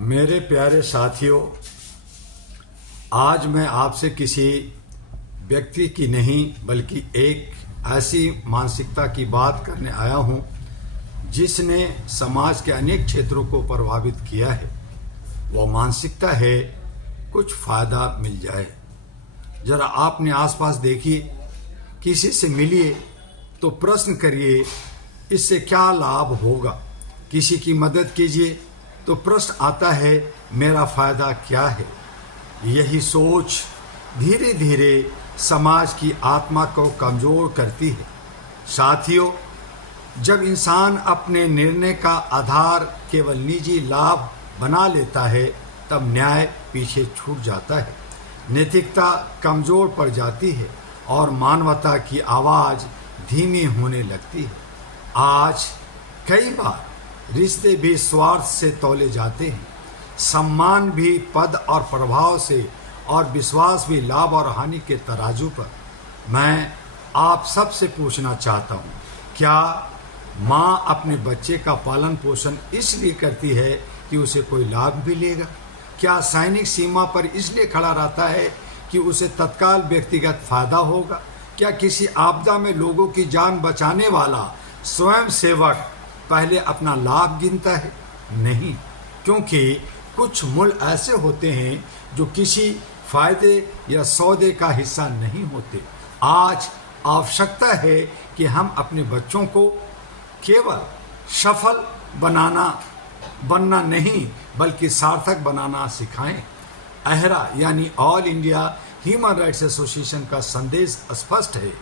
मेरे प्यारे साथियों, आज मैं आपसे किसी व्यक्ति की नहीं बल्कि एक ऐसी मानसिकता की बात करने आया हूं जिसने समाज के अनेक क्षेत्रों को प्रभावित किया है। वो मानसिकता है कुछ फायदा मिल जाए। जरा आपने आसपास देखिए, किसी से मिलिए तो प्रश्न करिए इससे क्या लाभ होगा। किसी की मदद कीजिए तो प्रश्न आता है मेरा फायदा क्या है। यही सोच धीरे धीरे समाज की आत्मा को कमजोर करती है। साथियों, जब इंसान अपने निर्णय का आधार केवल निजी लाभ बना लेता है तब न्याय पीछे छूट जाता है, नैतिकता कमजोर पड़ जाती है और मानवता की आवाज़ धीमी होने लगती है। आज कई बार रिश्ते भी स्वार्थ से तौले जाते हैं, सम्मान भी पद और प्रभाव से, और विश्वास भी लाभ और हानि के तराजू पर। मैं आप सबसे पूछना चाहता हूँ, क्या माँ अपने बच्चे का पालन पोषण इसलिए करती है कि उसे कोई लाभ मिलेगा? क्या सैनिक सीमा पर इसलिए खड़ा रहता है कि उसे तत्काल व्यक्तिगत फायदा होगा? क्या किसी आपदा में लोगों की जान बचाने वाला स्वयं सेवक पहले अपना लाभ गिनता है? नहीं, क्योंकि कुछ मूल्य ऐसे होते हैं जो किसी फायदे या सौदे का हिस्सा नहीं होते। आज आवश्यकता है कि हम अपने बच्चों को केवल सफल बनना नहीं बल्कि सार्थक बनाना सिखाएं। अहरा यानी all India Human Rights association का संदेश स्पष्ट है।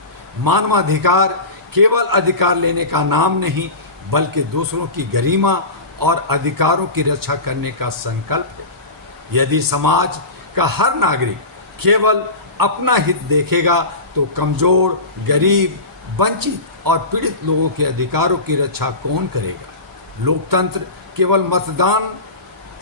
मानवाधिकार केवल अधिकार लेने का नाम नहीं बल्कि दूसरों की गरिमा और अधिकारों की रक्षा करने का संकल्प है। यदि समाज का हर नागरिक केवल अपना हित देखेगा तो कमजोर, गरीब, वंचित और पीड़ित लोगों के अधिकारों की रक्षा कौन करेगा? लोकतंत्र केवल मतदान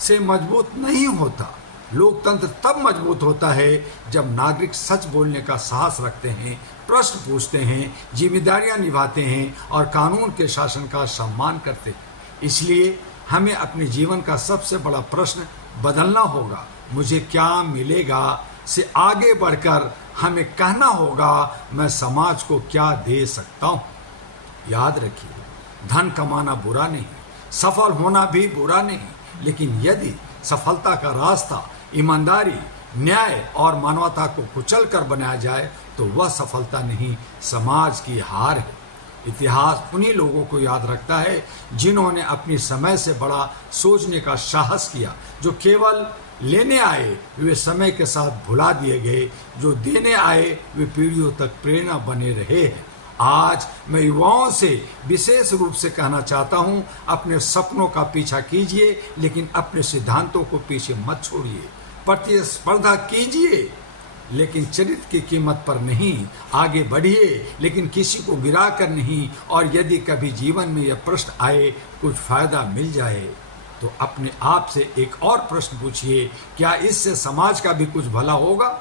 से मजबूत नहीं होता। लोकतंत्र तब मजबूत होता है जब नागरिक सच बोलने का साहस रखते हैं, प्रश्न पूछते हैं, जिम्मेदारियां निभाते हैं और कानून के शासन का सम्मान करते हैं। इसलिए हमें अपने जीवन का सबसे बड़ा प्रश्न बदलना होगा। मुझे क्या मिलेगा से आगे बढ़कर हमें कहना होगा मैं समाज को क्या दे सकता हूँ। याद रखिए, धन कमाना बुरा नहीं, सफल होना भी बुरा नहीं, लेकिन यदि सफलता का रास्ता ईमानदारी, न्याय और मानवता को कुचल कर बनाया जाए तो वह सफलता नहीं, समाज की हार है। इतिहास उन्हीं लोगों को याद रखता है जिन्होंने अपनी समय से बड़ा सोचने का साहस किया। जो केवल लेने आए वे समय के साथ भुला दिए गए, जो देने आए वे पीढ़ियों तक प्रेरणा बने रहे हैं। आज मैं युवाओं से विशेष रूप से कहना चाहता हूं, अपने सपनों का पीछा कीजिए लेकिन अपने सिद्धांतों को पीछे मत छोड़िए। प्रतिस्पर्धा कीजिए लेकिन चरित्र की कीमत पर नहीं। आगे बढ़िए लेकिन किसी को गिरा कर नहीं। और यदि कभी जीवन में यह प्रश्न आए कुछ फायदा मिल जाए तो अपने आप से एक और प्रश्न पूछिए, क्या इससे समाज का भी कुछ भला होगा?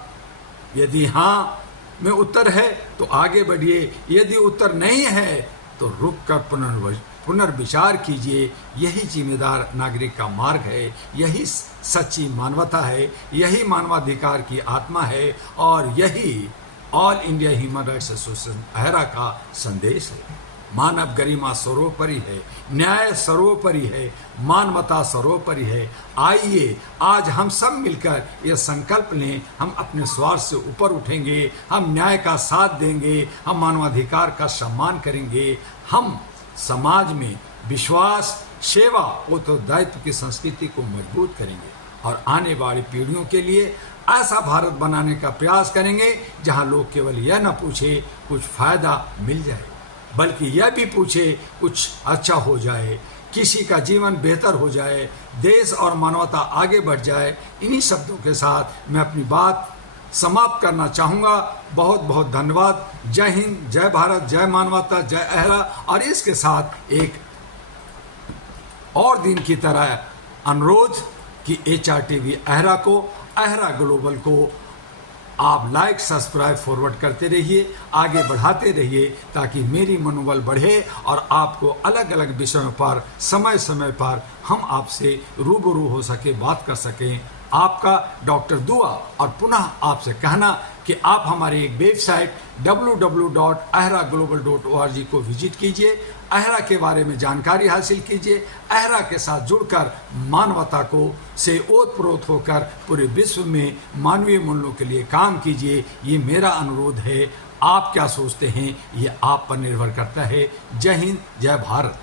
यदि हाँ में उत्तर है तो आगे बढ़िए, यदि उत्तर नहीं है तो रुक कर पुनर्विचार कीजिए। यही जिम्मेदार नागरिक का मार्ग है, यही सच्ची मानवता है, यही मानवाधिकार की आत्मा है और यही All India Human Rights Association अहरा का संदेश है। मानव गरिमा सर्वोपरि है, न्याय सर्वोपरि है, मानवता सर्वोपरि है। आइए आज हम सब मिलकर यह संकल्प लें, हम अपने स्वार्थ से ऊपर उठेंगे, हम न्याय का साथ देंगे, हम मानवाधिकार का सम्मान करेंगे, हम समाज में विश्वास, सेवा और उत्तरदायित्व की संस्कृति को मजबूत करेंगे और आने वाली पीढ़ियों के लिए ऐसा भारत बनाने का प्रयास करेंगे जहां लोग केवल यह न पूछे कुछ फायदा मिल जाए बल्कि यह भी पूछे कुछ अच्छा हो जाए, किसी का जीवन बेहतर हो जाए, देश और मानवता आगे बढ़ जाए। इन्हीं शब्दों के साथ मैं अपनी बात समाप्त करना चाहूँगा। बहुत बहुत धन्यवाद। जय हिंद, जय भारत, जय मानवता, जय अहरा। और इसके साथ एक और दिन की तरह अनुरोध कि HRTV अहरा को, अहरा ग्लोबल को आप लाइक सब्सक्राइब फॉरवर्ड करते रहिए, आगे बढ़ाते रहिए, ताकि मेरी मनोबल बढ़े और आपको अलग अलग विषयों पर समय समय पर हम आपसे रूबरू हो सके, बात कर सकें। आपका डॉक्टर दुआ। और पुनः आपसे कहना कि आप हमारी एक वेबसाइट www.ahraglobal.org को विजिट कीजिए, अहरा के बारे में जानकारी हासिल कीजिए, अहरा के साथ जुड़कर मानवता को से ओतप्रोत होकर पूरे विश्व में मानवीय मूल्यों के लिए काम कीजिए। ये मेरा अनुरोध है। आप क्या सोचते हैं ये आप पर निर्भर करता है। जय हिंद, जय भारत।